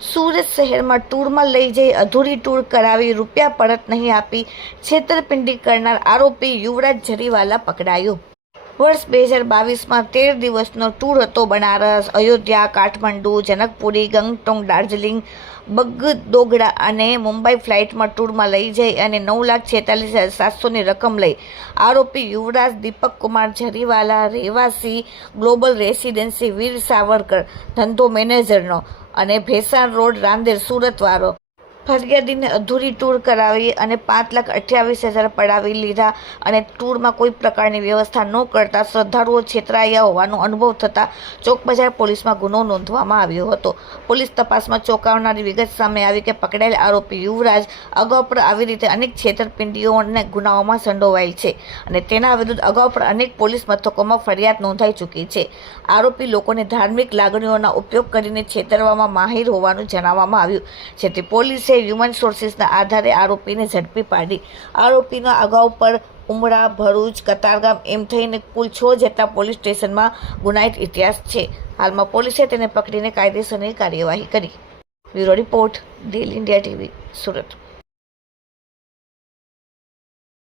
સુરત શહેરમાં ટૂરમાં લઈ જઈ અધૂરી ટૂર કરાવી રૂપિયા પરત નહીં આપી છેતરપિંડી કરનાર આરોપી યુવરાજ જરીવાલા પકડાયો। વર્ષ 2022માં 13 દિવસનો ટૂર હતો। બનારસ, અયોધ્યા, કાઠમંડુ, જનકપુરી, ગંગટોક, દાર્જિલિંગ, બગડોગરા અને મુંબઈ ફ્લાઇટમાં ટૂરમાં લઈ જઈ અને 9,46,700ની રકમ લઈ આરોપી યુવરાજ દીપક કુમાર જરીવાલા રહેવાસી ગ્લોબલ રેસિડેન્સી વીર સાવરકર ધંધો મેનેજરનો અને ભેસાણ રોડ રાંદેર સુરત વાળો ફરિયાદીને અધૂરી ટૂર કરાવી અને 5,28,000 પડાવી લીધા અને ટૂરમાં કોઈ પ્રકારની વ્યવસ્થા ન કરતા શ્રદ્ધાળુઓ છેતરાયા હોવાનો અનુભવ થતાં ચોકબજાર પોલીસમાં ગુનો નોંધવામાં આવ્યો હતો। પોલીસ તપાસમાં ચોંકાવનારી વિગત સામે આવી કે પકડાયેલ આરોપી યુવરાજ અગાઉ પણ આવી રીતે અનેક છેતરપિંડીઓ અને ગુનાઓમાં સંડોવાયેલ છે અને તેના વિરુદ્ધ અગાઉ પણ અનેક પોલીસ મથકોમાં ફરિયાદ નોંધાઈ ચૂકી છે। આરોપી લોકોને ધાર્મિક લાગણીઓના ઉપયોગ કરીને છેતરવામાં માહિર હોવાનું જણાવવામાં આવ્યું, જેથી પોલીસે હ્યુમન સોર્સિસના આધારે આરોપીને ઝડપી પાડી। આરોપીનો અગાઉ પર ઉમરા, ભરૂચ, કતારગામ એમ થઈને કુલ 6 જેટલા પોલીસ સ્ટેશનમાં ગુનાહિત ઇતિહાસ છે। હાલમાં પોલીસે તેને પકડીને કાયદેસરની કાર્યવાહી કરી। Bureau report, daily India TV, Surat.